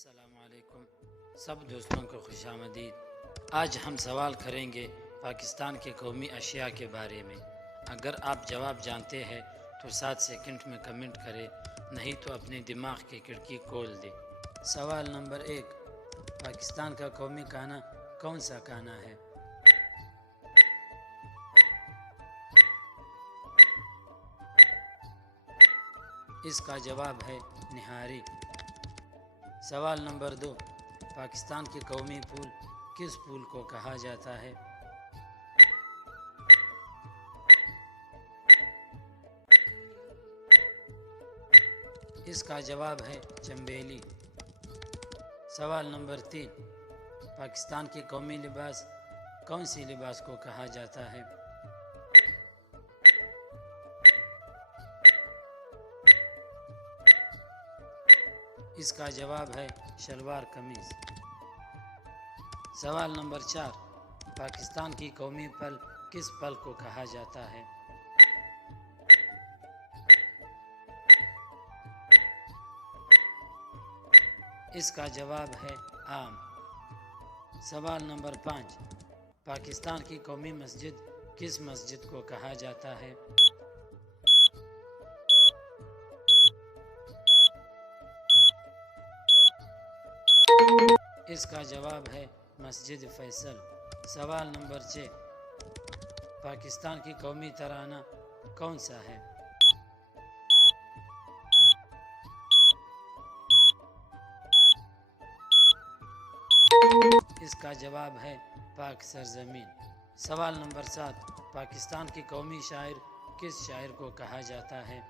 السلام علیکم سب دوستوں کو خوش آمدید۔ آج ہم سوال کریں گے پاکستان کے قومی اشیاء کے بارے میں۔ اگر آپ جواب جانتے ہیں تو 7 سیکنڈ میں کمنٹ کریں، نہیں تو اپنے دماغ کی کھڑکی کھول دیں۔ سوال نمبر 1، پاکستان کا قومی کھانا کون سا کھانا ہے؟ اس کا جواب ہے نہاری۔ سوال نمبر 2، پاکستان کے قومی پھول کس پھول کو کہا جاتا ہے؟ اس کا جواب ہے چنبیلی۔ سوال نمبر 3، پاکستان کی قومی لباس کون سی لباس کو کہا جاتا ہے؟ اس کا جواب ہے شلوار قمیض۔ سوال نمبر 4، پاکستان کی قومی پھل کس پھل کو کہا جاتا ہے؟ اس کا جواب ہے آم۔ سوال نمبر 5، پاکستان کی قومی مسجد کس مسجد کو کہا جاتا ہے؟ اس کا جواب ہے مسجد فیصل۔ سوال نمبر 6، پاکستان کی قومی ترانہ کون سا ہے؟ اس کا جواب ہے پاک سرزمین۔ سوال نمبر 7، پاکستان کی قومی شاعر کس شاعر کو کہا جاتا ہے؟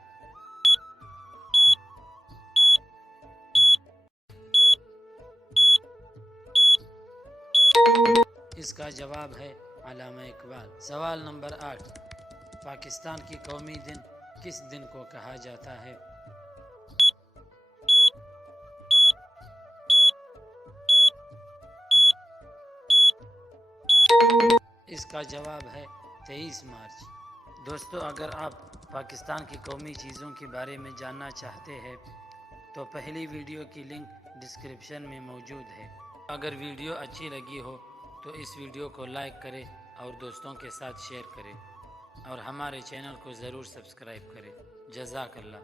اس کا جواب ہے علامہ اقبال۔ سوال نمبر 8، پاکستان کی قومی دن کس دن کو کہا جاتا ہے؟ اس کا جواب ہے 23 مارچ۔ دوستو، اگر آپ پاکستان کی قومی چیزوں کے بارے میں جاننا چاہتے ہیں تو پہلی ویڈیو کی لنک ڈسکرپشن میں موجود ہے۔ اگر ویڈیو اچھی لگی ہو تو اس ویڈیو کو لائک کریں اور دوستوں کے ساتھ شیئر کریں، اور ہمارے چینل کو ضرور سبسکرائب کریں۔ جزاک اللہ۔